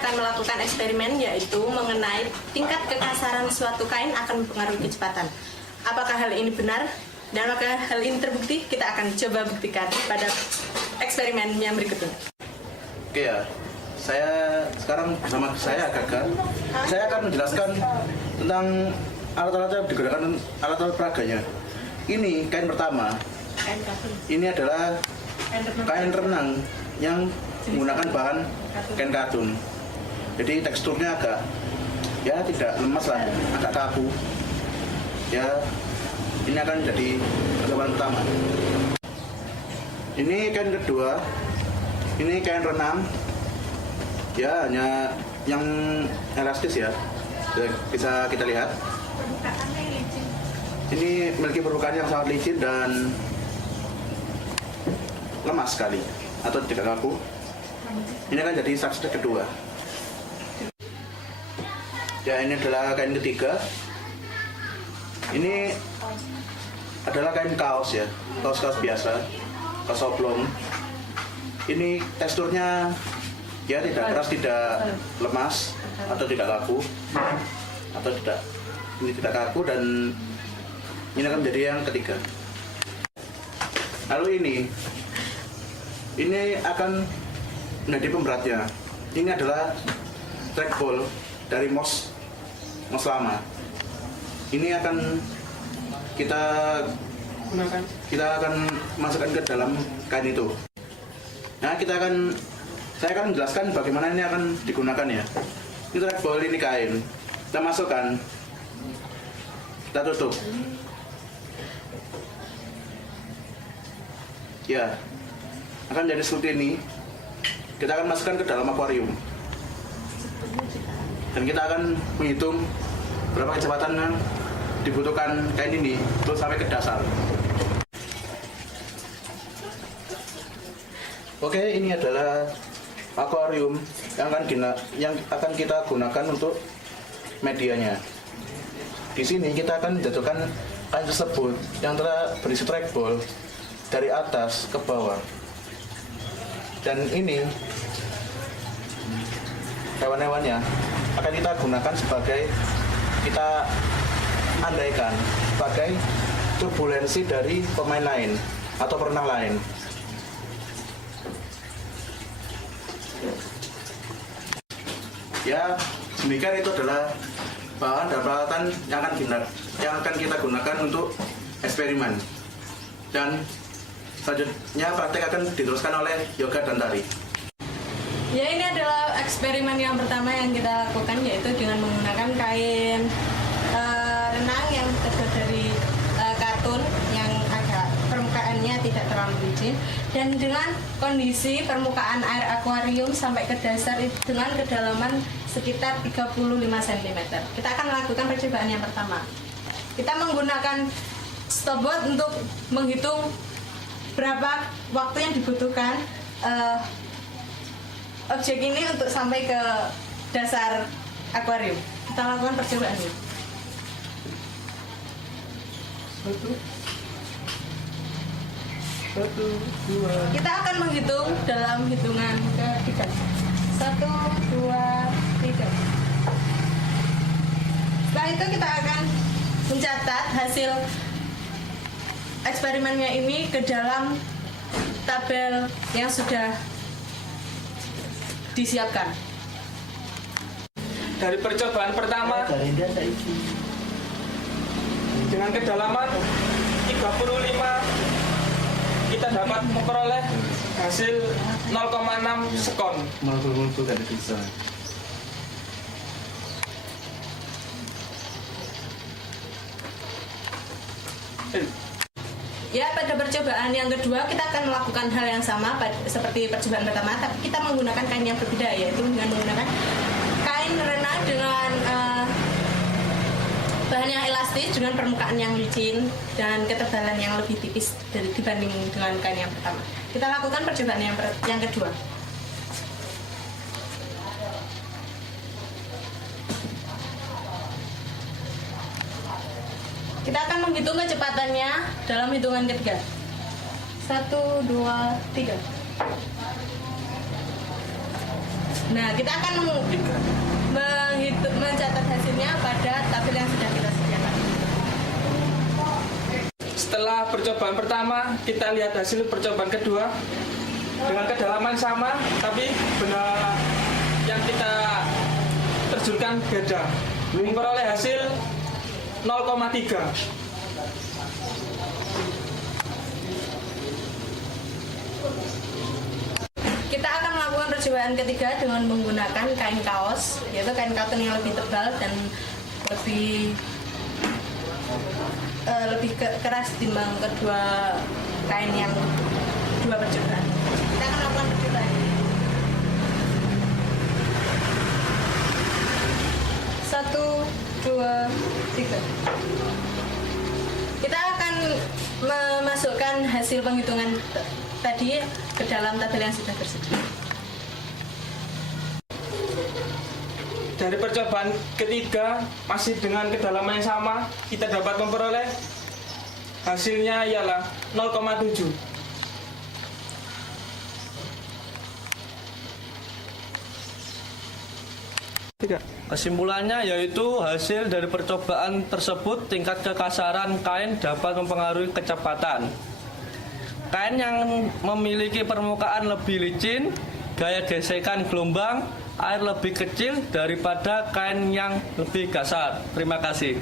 akan melakukan eksperimen, yaitu mengenai tingkat kekasaran suatu kain akan mempengaruhi kecepatan. Apakah hal ini benar? Dan apakah hal ini terbukti? Kita akan coba buktikan pada eksperimen yang berikutnya. Oke ya, saya sekarang bersama saya Gaga. Saya akan menjelaskan tentang alat-alat yang digunakan, alat-alat peraganya. Ini kain pertama. Ini adalah kain renang yang menggunakan bahan kain katun. Jadi teksturnya agak, ya tidak lemas lah, agak kaku. Ya, ini akan jadi percobaan pertama. Ini kain kedua. Ini kain renang. Ya, hanya yang elastis ya. Bisa kita lihat. Ini memiliki permukaan yang sangat licin dan lemas sekali atau tidak kaku. Ini akan jadi saksi kedua. Ya, ini adalah kain ketiga. Ini adalah kain kaos ya, kaos biasa, kaos oblong. Ini teksturnya ya tidak keras, tidak lemas atau tidak kaku, atau ini tidak kaku, dan ini akan menjadi yang ketiga. Lalu ini akan menjadi pemberatnya. Ini adalah trackball dari mos lama. Ini akan kita akan masukkan ke dalam kain itu. Nah, saya akan menjelaskan bagaimana ini akan digunakan ya. Ini trackball, ini kain. Kita masukkan, kita tutup. Ya, akan jadi seperti ini. Kita akan masukkan ke dalam akuarium. Dan kita akan menghitung berapa kecepatan yang dibutuhkan kain ini untuk sampai ke dasar. Oke, ini adalah akuarium yang akan kita gunakan untuk medianya. Di sini kita akan menjatuhkan kain tersebut yang telah berisi trackball dari atas ke bawah. Dan ini hewan-hewannya akan kita gunakan sebagai, kita andaikan sebagai turbulensi dari pemain lain atau perenang lain. Ya, demikian itu adalah bahan dan peralatan yang akan kita gunakan untuk eksperimen. Dan selanjutnya praktek akan diteruskan oleh Yoga dan Tari. Ya, ini adalah eksperimen yang pertama yang kita lakukan, yaitu dengan menggunakan kain renang yang terbuat dari katun yang agak permukaannya tidak terlalu licin, dan dengan kondisi permukaan air akuarium sampai ke dasar dengan kedalaman sekitar 35 cm. Kita akan melakukan percobaan yang pertama. Kita menggunakan stopwatch untuk menghitung berapa waktu yang dibutuhkan objek ini untuk sampai ke dasar akuarium. Kita lakukan percobaan ini. Satu, dua. Kita akan menghitung dalam hitungan ketiga. 1, 2, 3. Setelah itu kita akan mencatat hasil eksperimennya ini ke dalam tabel yang sudah disiapkan. Dari percobaan pertama dengan kedalaman 35, kita dapat memperoleh hasil 0,6 sekon. Mulai dari bisa. Ya, pada percobaan yang kedua kita akan melakukan hal yang sama seperti percobaan pertama, tapi kita menggunakan kain yang berbeda, yaitu dengan menggunakan kain renang dengan bahan yang elastis dengan permukaan yang licin dan ketebalan yang lebih tipis dibanding dengan kain yang pertama. Kita lakukan percobaan yang kedua. Kita akan menghitung kecepatannya dalam hitungan ketiga. 1, 2, 3. Nah, kita akan mencatat hasilnya pada tabel yang sudah kita sediakan. Setelah percobaan pertama, kita lihat hasil percobaan kedua dengan kedalaman sama, tapi benda yang kita terjunkan beda. Memperoleh hasil 0,3. Kita akan melakukan percobaan ketiga dengan menggunakan kain kaos, yaitu kain katun yang lebih tebal dan lebih keras timbang kedua kain yang dua percobaan. Kita akan melakukan percobaan. 1, 2, 3. Kita akan memasukkan hasil penghitungan tadi ke dalam tabel yang sudah tersedia. Dari percobaan ketiga, masih dengan kedalaman yang sama, kita dapat memperoleh hasilnya ialah 0,7. Kesimpulannya yaitu hasil dari percobaan tersebut tingkat kekasaran kain dapat mempengaruhi kecepatan. Kain yang memiliki permukaan lebih licin, gaya gesekan gelombang, air lebih kecil daripada kain yang lebih kasar. Terima kasih.